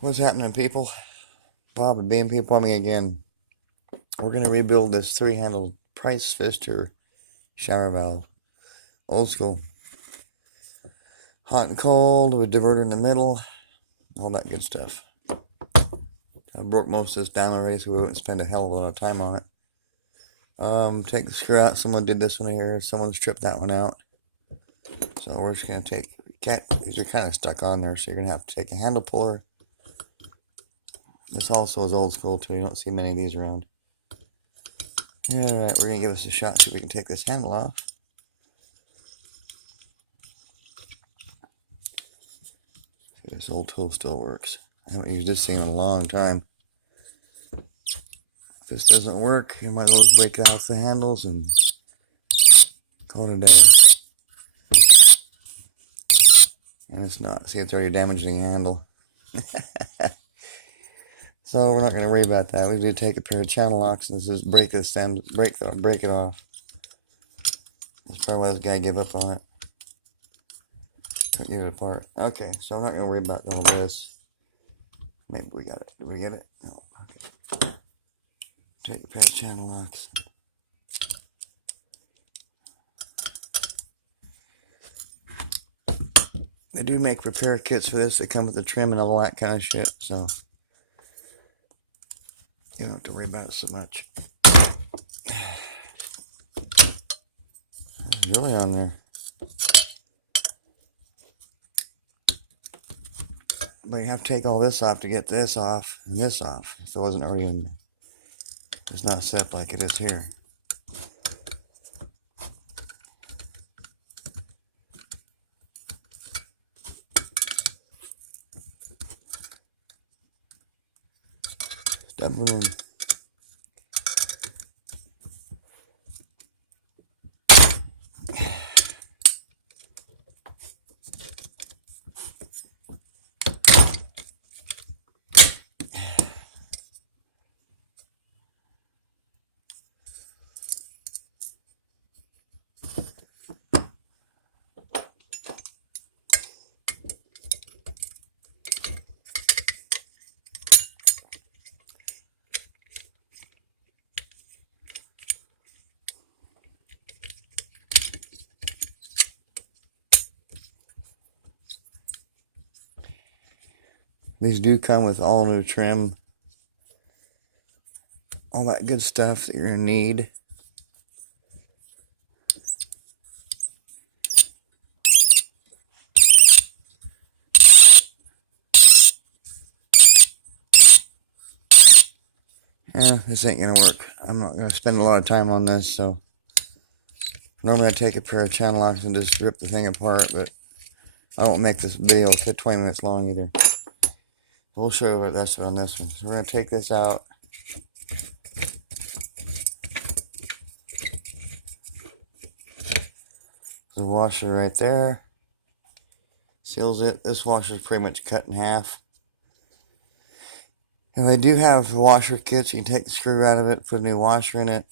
What's happening, people? Bob and BMP Plumbing again. We're going to rebuild this three-handled Pfister shower valve. Old school. Hot and cold with diverter in the middle. All that good stuff. I broke most of this down already, so we wouldn't spend a hell of a lot of time on it. Take the screw out. Someone did this one here. Someone stripped that one out. So we're just going to take... These are kind of stuck on there, so you're going to have to take a handle puller. This also is old school, too. You don't see many of these around. Alright, we're going to give this a shot, see if we can take this handle off. See, this old tool still works. I haven't used this thing in a long time. If this doesn't work, you might as well just break out the handles and call it a day. And it's not. See, it's already damaging the handle. So we're not going to worry about that. We do take a pair of channel locks and just break this end, break it off. That's probably why this guy gave up on it. Couldn't get it apart. Okay, so I'm not going to worry about all this. Maybe we got it. Did we get it? No. Okay. Take a pair of channel locks. They do make repair kits for this. They come with the trim and all that kind of shit, so you don't have to worry about it so much. It's really on there. But you have to take all this off to get this off and this off. If it wasn't already in, it's not set up like it is here. Step it in. These do come with all new trim, all that good stuff that you're going to need. Yeah, this ain't going to work. I'm not going to spend a lot of time on this, so normally I take a pair of channel locks and just rip the thing apart, but I won't make this video 20 minutes long either. We'll show you what that's on this one. So we're going to take this out. The washer right there seals it. This washer is pretty much cut in half. And they do have washer kits. You can take the screw out of it, put a new washer in it,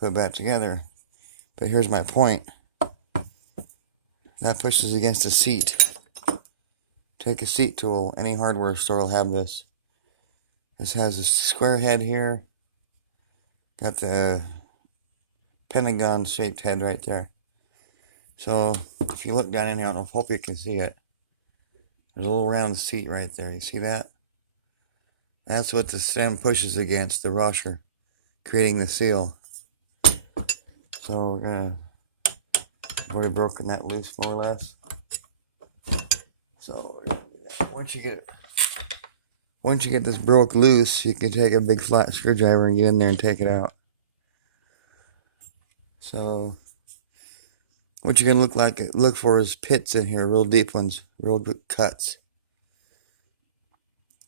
put it back together. But here's my point. That pushes against the seat. Take a seat tool. Any hardware store will have this. This has a square head here. Got the pentagon shaped head right there. So if you look down in here, I hope you can see it. There's a little round seat right there. You see that? That's what the stem pushes against, the washer, creating the seal. So we're gonna, I've already broken that loose more or less. So once you get this broke loose, you can take a big flat screwdriver and get in there and take it out. So what you're gonna look for is pits in here, real deep ones, real good cuts.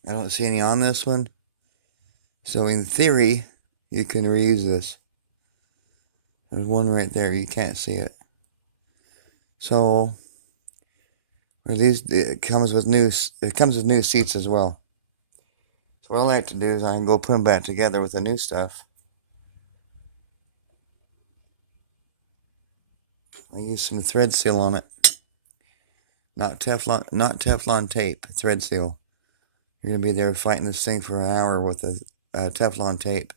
I don't see any on this one. So in theory, you can reuse this. There's one right there, you can't see it. So it comes with new seats as well. So what I like to do is I can go put them back together with the new stuff. I use some thread seal on it. Not Teflon tape, thread seal. You're going to be there fighting this thing for an hour with a Teflon tape.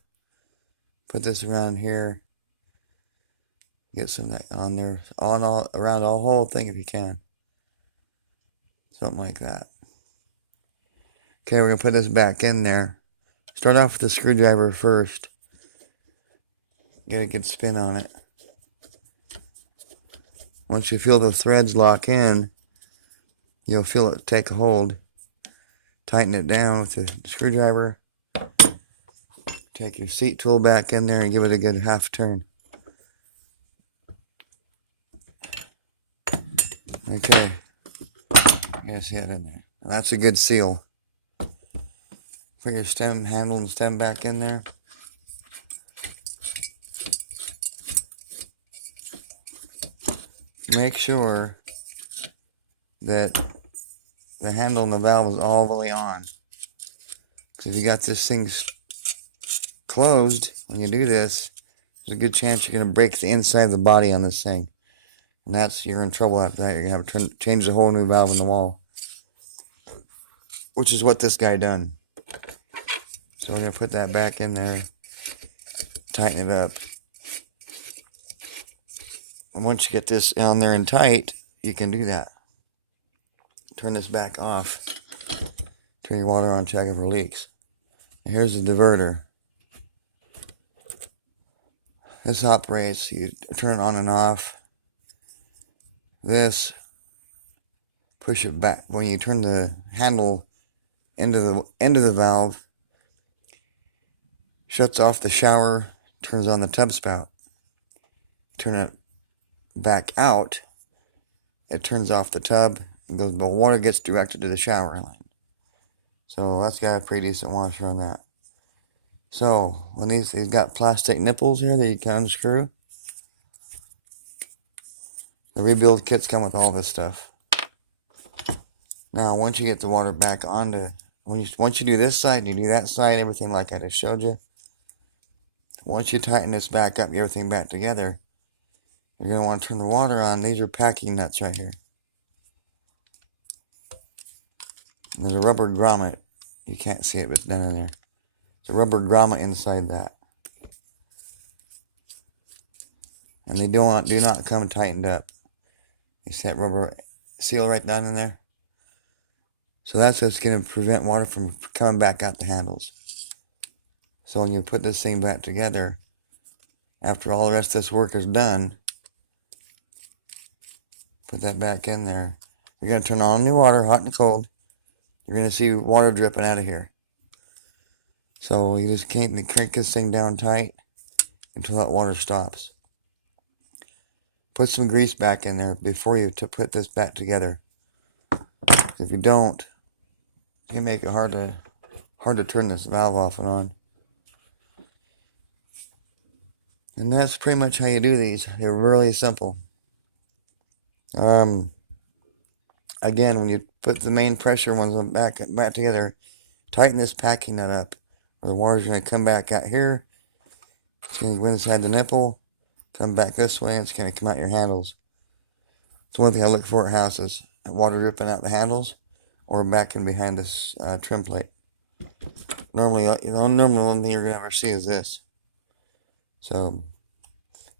Put this around here. Get some of that on there. All around the whole thing if you can. Something like that. Okay, we're going to put this back in there. Start off with the screwdriver first. Get a good spin on it. Once you feel the threads lock in, you'll feel it take a hold. Tighten it down with the screwdriver. Take your seat tool back in there and give it a good half turn. Okay. You guys see it in there. That's a good seal. Put your stem handle and stem back in there. Make sure that the handle and the valve is all the way on. Because if you got this thing closed, when you do this, there's a good chance you're going to break the inside of the body on this thing. And you're in trouble after that. You're going to have to change the whole new valve in the wall. Which is what this guy done. So we're going to put that back in there. Tighten it up. And once you get this on there and tight, you can do that. Turn this back off. Turn your water on, check it for leaks. And here's the diverter. This operates, you turn it on and off. This, push it back. When you turn the handle into the end of the valve, shuts off the shower, turns on the tub spout. Turn it back out, it turns off the tub, and the water gets directed to the shower line. So that's got a pretty decent washer on that. So when he's got plastic nipples here that you can unscrew. The rebuild kits come with all this stuff. Now once you get the water back onto, once you do this side, you do that side, everything like I just showed you. Once you tighten this back up, get everything back together, you're going to want to turn the water on. These are packing nuts right here. And there's a rubber grommet. You can't see it, but it's down in there. There's a rubber grommet inside that. And they do not come tightened up. You see that rubber seal right down in there? So that's what's going to prevent water from coming back out the handles. So when you put this thing back together, after all the rest of this work is done, put that back in there. You're going to turn on new water, hot and cold. You're going to see water dripping out of here. So you just can't crank this thing down tight until that water stops. Put some grease back in there before you put this back together. If you don't, you can make it hard to turn this valve off and on. And that's pretty much how you do these. They're really simple. Again, when you put the main pressure ones back together, tighten this packing nut up, or the water's going to come back out here. It's going to go inside the nipple, come back this way, and it's going to come out your handles. It's one thing I look for at houses: water dripping out the handles, or back in behind this trim plate. Normally, the only one thing you're going to ever see is this. So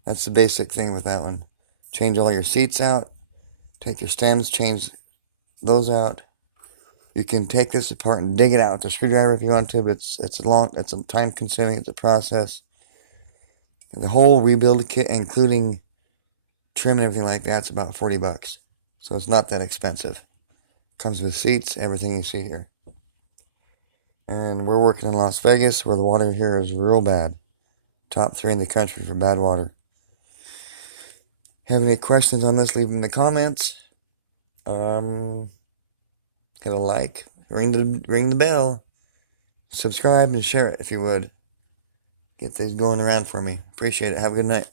that's the basic thing with that one. Change all your seats out. Take your stems, change those out. You can take this apart and dig it out with a screwdriver if you want to, but it's a time consuming, it's a process. The whole rebuild kit, including trim and everything like that's about $40. So it's not that expensive. Comes with seats, everything you see here. And we're working in Las Vegas, where the water here is real bad. Top 3 in the country for bad water. Have any questions on this, leave them in the comments. Hit a like, ring the bell, subscribe, and share it if you would. Get these going around for me. Appreciate it. Have a good night.